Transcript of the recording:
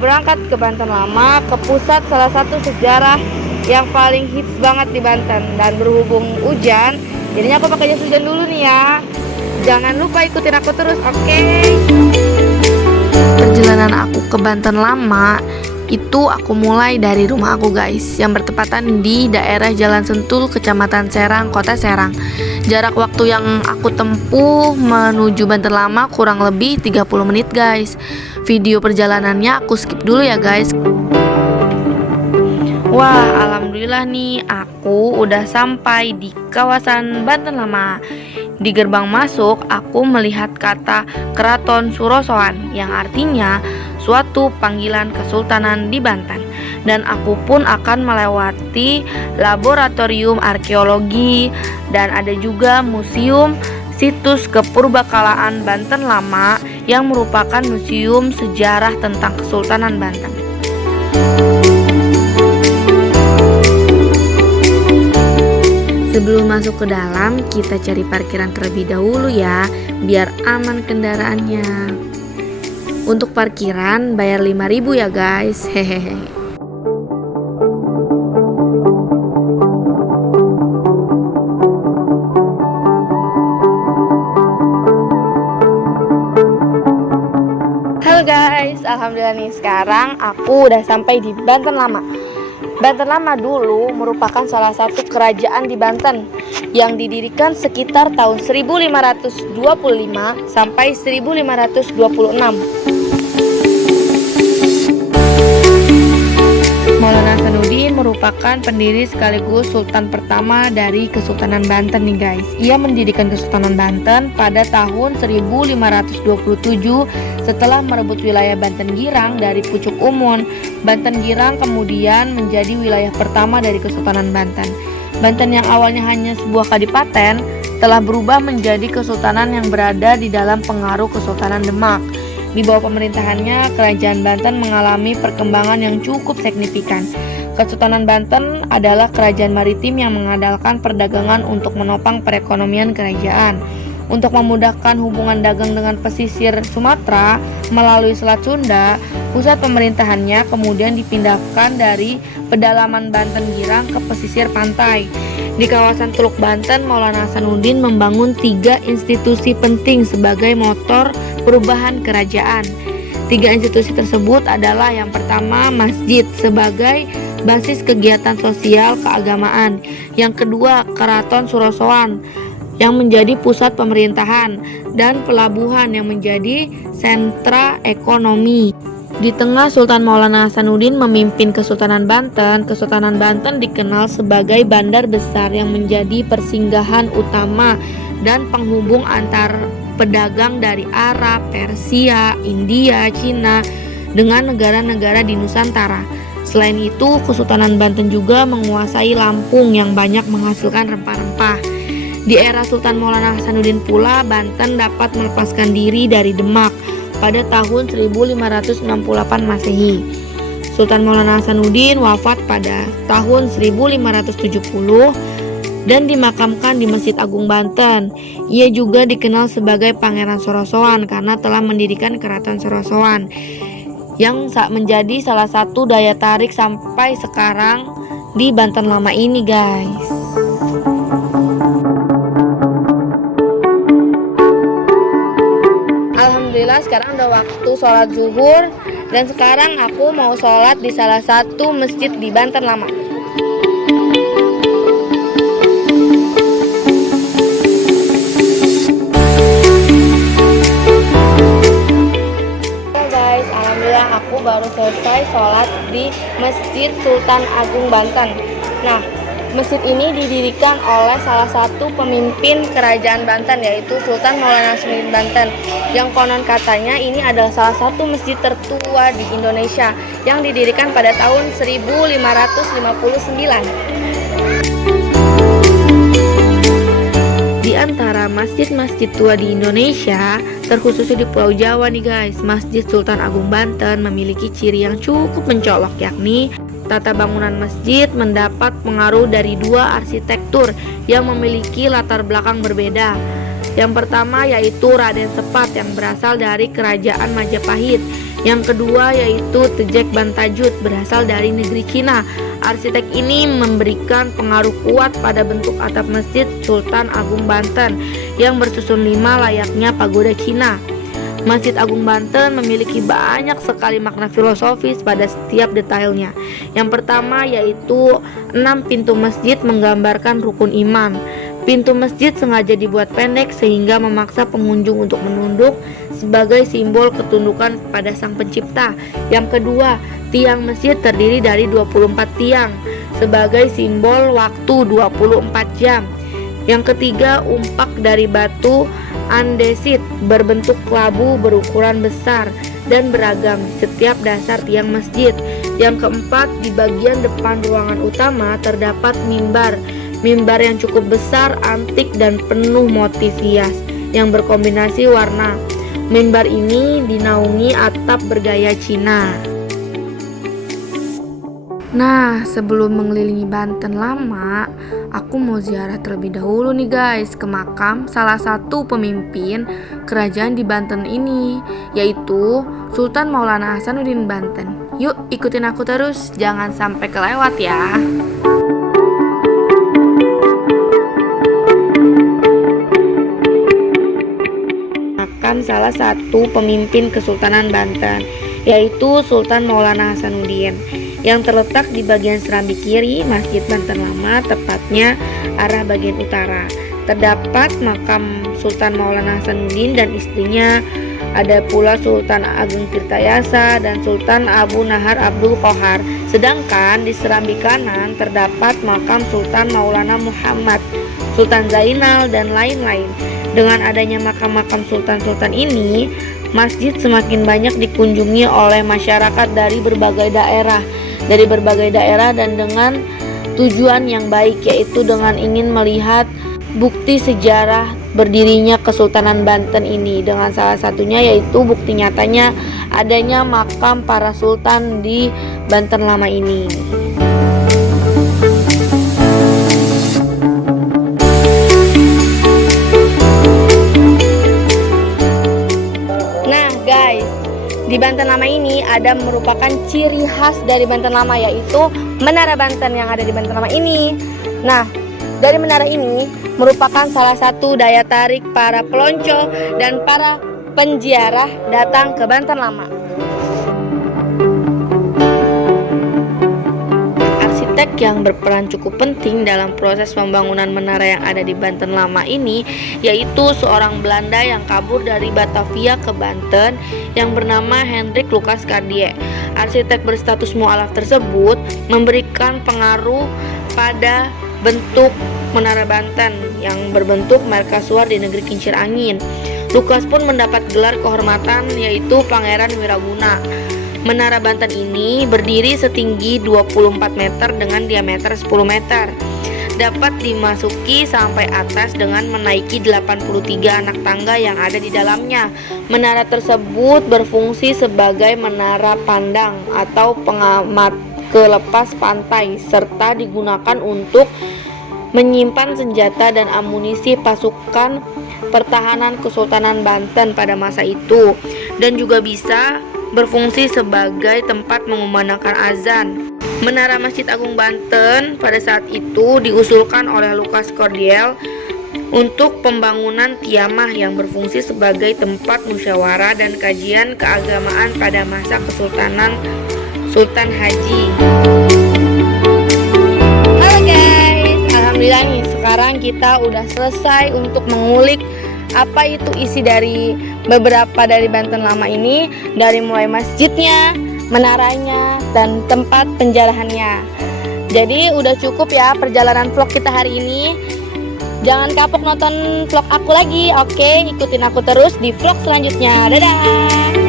berangkat ke Banten Lama, ke pusat salah satu sejarah yang paling hits banget di Banten. Dan berhubung hujan, jadinya aku pakai jas hujan dulu nih ya. Jangan lupa ikutin aku terus, oke? Perjalanan aku ke Banten Lama itu aku mulai dari rumah aku guys, yang bertepatan di daerah Jalan Sentul, Kecamatan Serang, Kota Serang. Jarak waktu yang aku tempuh menuju Banten Lama kurang lebih 30 menit guys. Video perjalanannya aku skip dulu ya guys. Wah, alhamdulillah nih aku udah sampai di kawasan Banten Lama. Di gerbang masuk aku melihat kata Keraton Surosoan, yang artinya suatu panggilan kesultanan di Banten. Dan aku pun akan melewati laboratorium arkeologi, dan ada juga museum situs kepurbakalaan Banten Lama yang merupakan museum sejarah tentang Kesultanan Banten. Sebelum masuk ke dalam, kita cari parkiran terlebih dahulu ya, biar aman kendaraannya. Untuk parkiran bayar 5.000 ya guys, hehehe. Halo guys, alhamdulillah nih sekarang aku udah sampai di Banten Lama. Banten Lama dulu merupakan salah satu kerajaan di Banten yang didirikan sekitar tahun 1525 sampai 1526. Maulana Hasanuddin merupakan pendiri sekaligus sultan pertama dari Kesultanan Banten nih guys. Ia mendirikan Kesultanan Banten pada tahun 1527 setelah merebut wilayah Banten Girang dari Pucuk Umun. Banten Girang kemudian menjadi wilayah pertama dari Kesultanan Banten. Banten yang awalnya hanya sebuah kadipaten telah berubah menjadi kesultanan yang berada di dalam pengaruh Kesultanan Demak. Di bawah pemerintahannya, Kerajaan Banten mengalami perkembangan yang cukup signifikan. Kesultanan Banten adalah kerajaan maritim yang mengandalkan perdagangan untuk menopang perekonomian kerajaan. Untuk memudahkan hubungan dagang dengan pesisir Sumatera melalui Selat Sunda, pusat pemerintahannya kemudian dipindahkan dari pedalaman Banten Girang ke pesisir pantai. Di kawasan Teluk Banten, Maulana Hasanuddin membangun 3 institusi penting sebagai motor perubahan kerajaan. 3 institusi tersebut adalah yang pertama masjid sebagai basis kegiatan sosial keagamaan, yang kedua Keraton Surosoan yang menjadi pusat pemerintahan, dan pelabuhan yang menjadi sentra ekonomi. Di tengah Sultan Maulana Hasanuddin memimpin Kesultanan Banten, Kesultanan Banten dikenal sebagai bandar besar yang menjadi persinggahan utama dan penghubung antar pedagang dari Arab, Persia, India, Cina dengan negara-negara di Nusantara. Selain itu, Kesultanan Banten juga menguasai Lampung yang banyak menghasilkan rempah-rempah. Di era Sultan Maulana Hasanuddin pula, Banten dapat melepaskan diri dari Demak pada tahun 1568 Masehi. Sultan Maulana Hasanuddin wafat pada tahun 1570 dan dimakamkan di Masjid Agung Banten. Ia juga dikenal sebagai Pangeran Sorosoan karena telah mendirikan Keraton Sorosoan yang menjadi salah satu daya tarik sampai sekarang di Banten Lama ini guys. Alhamdulillah sekarang udah waktu sholat zuhur, dan sekarang aku mau sholat di salah satu masjid di Banten Lama. Guys, alhamdulillah aku baru selesai sholat di Masjid Sultan Agung Banten. Nah, masjid ini didirikan oleh salah satu pemimpin kerajaan Banten, yaitu Sultan Maulana Hasanuddin Banten, yang konon katanya ini adalah salah satu masjid tertua di Indonesia yang didirikan pada tahun 1559. Di antara masjid-masjid tua di Indonesia, terkhusus di Pulau Jawa nih guys, Masjid Sultan Agung Banten memiliki ciri yang cukup mencolok, yakni tata bangunan masjid mendapat pengaruh dari 2 arsitektur yang memiliki latar belakang berbeda. Yang pertama yaitu Raden Sepat yang berasal dari Kerajaan Majapahit. Yang kedua yaitu Tejek Bantajut berasal dari negeri Cina. Arsitek ini memberikan pengaruh kuat pada bentuk atap masjid Sultan Agung Banten yang bersusun 5 layaknya pagoda Cina. Masjid Agung Banten memiliki banyak sekali makna filosofis pada setiap detailnya. Yang pertama yaitu 6 pintu masjid menggambarkan rukun iman. Pintu masjid sengaja dibuat pendek sehingga memaksa pengunjung untuk menunduk sebagai simbol ketundukan kepada Sang Pencipta. Yang kedua, tiang masjid terdiri dari 24 tiang sebagai simbol waktu 24 jam. Yang ketiga, umpak dari batu andesit berbentuk kelabu berukuran besar dan beragam di setiap dasar tiang masjid. Yang keempat, di bagian depan ruangan utama terdapat mimbar yang cukup besar, antik dan penuh motif hias yang berkombinasi warna. Mimbar ini dinaungi atap bergaya Cina. Nah, sebelum mengelilingi Banten lama, aku mau ziarah terlebih dahulu nih guys ke makam salah satu pemimpin kerajaan di Banten ini, yaitu Sultan Maulana Hasanuddin Banten. Yuk ikutin aku terus, jangan sampai kelewat ya. Makam salah satu pemimpin Kesultanan Banten, yaitu Sultan Maulana Hasanuddin, yang terletak di bagian serambi kiri Masjid Banten Lama, tepatnya arah bagian utara. Terdapat makam Sultan Maulana Hasanuddin dan istrinya, ada pula Sultan Agung Tirtayasa dan Sultan Abu Nahar Abdul Qohar. Sedangkan di serambi kanan terdapat makam Sultan Maulana Muhammad, Sultan Zainal dan lain-lain. Dengan adanya makam-makam sultan-sultan ini, masjid semakin banyak dikunjungi oleh masyarakat dari berbagai daerah dan dengan tujuan yang baik, yaitu dengan ingin melihat bukti sejarah berdirinya Kesultanan Banten ini. Dengan salah satunya yaitu bukti nyatanya adanya makam para sultan di Banten Lama ini. Di Banten Lama ini ada merupakan ciri khas dari Banten Lama, yaitu Menara Banten yang ada di Banten Lama ini. Nah, dari menara ini merupakan salah satu daya tarik para pelonco dan para penziarah datang ke Banten Lama. Arsitek yang berperan cukup penting dalam proses pembangunan menara yang ada di Banten Lama ini yaitu seorang Belanda yang kabur dari Batavia ke Banten yang bernama Hendrik Lucas Cardie. Arsitek berstatus mualaf tersebut memberikan pengaruh pada bentuk Menara Banten yang berbentuk mercusuar di negeri kincir angin. Lucas pun mendapat gelar kehormatan yaitu Pangeran Wiraguna. Menara Banten ini berdiri setinggi 24 meter dengan diameter 10 meter. Dapat dimasuki sampai atas dengan menaiki 83 anak tangga yang ada di dalamnya. Menara tersebut berfungsi sebagai menara pandang atau pengamat kelepas pantai serta digunakan untuk menyimpan senjata dan amunisi pasukan pertahanan Kesultanan Banten pada masa itu, dan juga bisa berfungsi sebagai tempat mengumandangkan azan. Menara Masjid Agung Banten pada saat itu diusulkan oleh Lucas Cardie untuk pembangunan tiamah yang berfungsi sebagai tempat musyawarah dan kajian keagamaan pada masa Kesultanan Sultan Haji. Halo guys, alhamdulillah nih sekarang kita udah selesai untuk mengulik apa itu isi dari beberapa dari Banten Lama ini, dari mulai masjidnya, menaranya, dan tempat penjarahannya. Jadi udah cukup ya perjalanan vlog kita hari ini. Jangan kapok nonton vlog aku lagi, oke? Ikutin aku terus di vlog selanjutnya. Dadah!